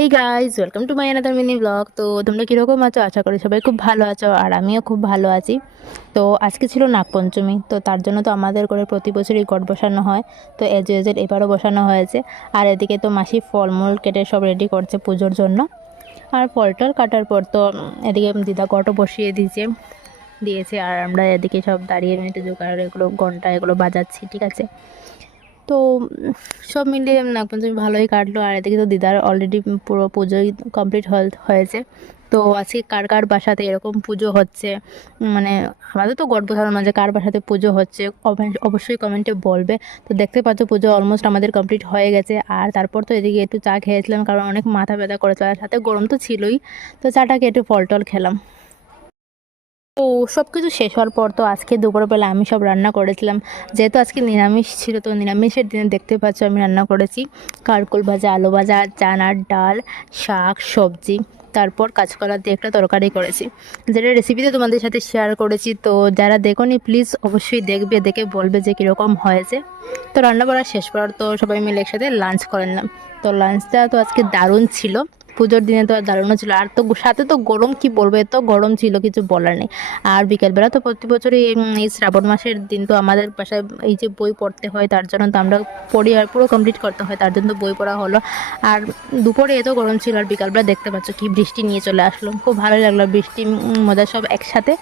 এই guys welcome to my another mini blog. তো তোমরা কীরকম আছো? আশা করি সবাই খুব ভালো আছো, আর আমিও খুব ভালো আছি। তো আজকে ছিল নাগপঞ্চমী, তো তার জন্য তো আমাদের করে প্রতি বছরই ঘট বসানো হয়। তো এজ ইউজুয়াল এবারও বসানো হয়েছে। আর এদিকে তো মাসি ফলমূল কেটে সব রেডি করছে পুজোর জন্য। আর ফল টল কাটার পর তো এদিকে দিদা ঘটও বসিয়ে দিয়েছে। আর আমরা এদিকে সব দাঁড়িয়ে মেটে জোগাড় এগুলো ঘন্টা এগুলো বাজাচ্ছি, ঠিক আছে। তো সব মিলিয়ে নাগপঞ্চমী ভালোই কাটলো। আর এদিকে তো দিদার অলরেডি পুরো পুজোই কমপ্লিট হয়েছে। তো আজকে কার কার বাসাতে এরকম পুজো হচ্ছে, মানে আমাদের তো গর্ব ধারণা যে কার বাসাতে পুজো হচ্ছে অবশ্যই কমেন্টে বলবে। তো দেখতে পাচ্ছ পুজো অলমোস্ট আমাদের কমপ্লিট হয়ে গেছে। আর তারপর তো এদিকে একটু চা খেয়েছিলাম, কারণ অনেক মাথা ব্যথা করেছিল, আর সাথে গরম তো ছিলই। তো চাটাকে একটু ফল টল খেলাম। তো সব কিছু শেষ হওয়ার পর তো আজকে দুপুরবেলা আমি সব রান্না করেছিলাম। যেহেতু আজকে নিরামিষ ছিল, তো নিরামিষের দিনে দেখতে পাচ্ছ আমি রান্না করেছি কারকুল ভাজা, আলু ভাজা, চানার ডাল, শাক, সবজি, তারপর কাঁচকলা দিয়ে একটা তরকারি করেছি, যেটা রেসিপিতে তোমাদের সাথে শেয়ার করেছি। তো যারা দেখোনি প্লিজ অবশ্যই দেখবে, দেখে বলবে যে কীরকম হয়েছে। তো রান্না বান্না শেষ করার তো সবাই মিলে একসাথে লাঞ্চ করে নিলাম। তো লাঞ্চটা তো আজকে দারুণ ছিল, পুজোর দিনে তো আর দারুণও ছিল। আর তো সাথে তো গরম, কি বলবো, এত গরম ছিল কিছু বলার নেই। আর বিকেলবেলা তো প্রতি বছরই এই শ্রাবণ মাসের দিন তো আমাদের বাসায় এই যে বই পড়তে হয়, তার জন্য তো আমরা পড়ি, আর পুরো কমপ্লিট করতে হয়, তার জন্য বই পড়া হলো। আর দুপুরে এত গরম ছিল, আর বিকালবেলা দেখতে পাচ্ছ কি বৃষ্টি নিয়ে চলে আসলো, খুব ভালো লাগলো বৃষ্টি মজা সব একসাথে।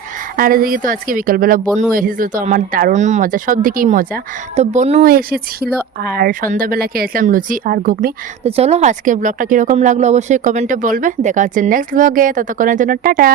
আর এদিকে তো আজকে বিকালবেলা বনু এসেছিলো, তো আমার দারুণ মজা, সব দিকেই মজা। তো বনু এসেছিলো, আর সন্ধ্যাবেলা খেয়েছিলাম লুচি আর ঘুগনি। তো চলো আজকের ব্লগটা কীরকম লাগলো অবশ্যই কমেন্টে বলবে। দেখা হচ্ছে নেক্সট ব্লগে, ততক্ষণের জন্য টাটা।